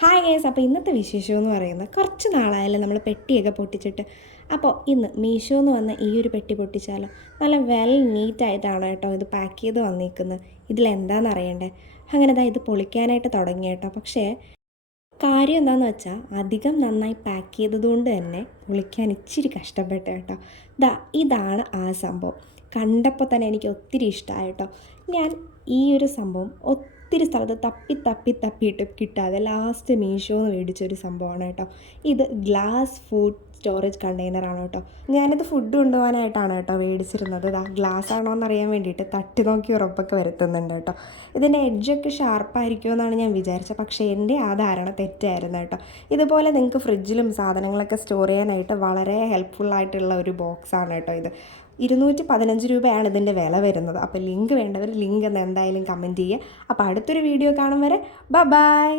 Hi guys. അപ്പോൾ ഇന്നത്തെ വിശേഷം എന്ന് പറയുന്നത് കുറച്ച് നാളായാലും നമ്മൾ പെട്ടിയൊക്കെ പൊട്ടിച്ചിട്ട്. അപ്പോൾ ഇന്ന് മീഷോ എന്ന് വന്ന ഈ ഒരു പെട്ടി പൊട്ടിച്ചാലോ. നല്ല വെൽ നീറ്റായിട്ടാണ് കേട്ടോ ഇത് പാക്ക് ചെയ്ത് വന്നിരിക്കുന്നത്. ഇതിലെന്താണെന്ന് അറിയണ്ടേ. അങ്ങനെ ഇത് പൊളിക്കാനായിട്ട് തുടങ്ങി കേട്ടോ. പക്ഷേ കാര്യം എന്താണെന്ന് വെച്ചാൽ അധികം നന്നായി പാക്ക് ചെയ്തതുകൊണ്ട് തന്നെ പൊളിക്കാൻ ഇച്ചിരി കഷ്ടപ്പെട്ടു കേട്ടോ. ഇതാണ് ആ സംഭവം. കണ്ടപ്പോൾ തന്നെ എനിക്ക് ഒത്തിരി ഇഷ്ടമായി കേട്ടോ. ഞാൻ ഈ ഒരു സംഭവം ഒത്തിരി സ്ഥലത്ത് തപ്പിയിട്ട് കിട്ടാതെ ലാസ്റ്റ് മീഷോന്ന് മേടിച്ചൊരു സംഭവമാണ് കേട്ടോ. ഇത് ഗ്ലാസ് ഫുഡ് സ്റ്റോറേജ് കണ്ടെയ്നറാണ് കേട്ടോ. ഞാനിത് ഫുഡ് കൊണ്ടുപോകാനായിട്ടാണ് കേട്ടോ മേടിച്ചിരുന്നത്. ഗ്ലാസ് ആണോ എന്നറിയാൻ വേണ്ടിയിട്ട് തട്ടി നോക്കി ഉറപ്പൊക്കെ വരുത്തുന്നുണ്ട് കേട്ടോ. ഇതിൻ്റെ എഡ്ജൊക്കെ ഷാർപ്പായിരിക്കുമെന്നാണ് ഞാൻ വിചാരിച്ചത്. പക്ഷേ എൻ്റെ ആ ധാരണ തെറ്റായിരുന്നു കേട്ടോ. ഇതുപോലെ നിങ്ങൾക്ക് ഫ്രിഡ്ജിലും സാധനങ്ങളൊക്കെ സ്റ്റോർ ചെയ്യാനായിട്ട് വളരെ ഹെൽപ്ഫുള്ളായിട്ടുള്ള ഒരു ബോക്സാണ് കേട്ടോ ഇത്. 215 രൂപയാണ് ഇതിൻ്റെ വില വരുന്നത്. അപ്പോൾ ലിങ്ക് വേണ്ടവർ ലിങ്ക് എന്ന് എന്തായാലും കമൻറ്റ് ചെയ്യുക. അപ്പോൾ അടുത്തൊരു വീഡിയോ കാണും വരെ ബൈ.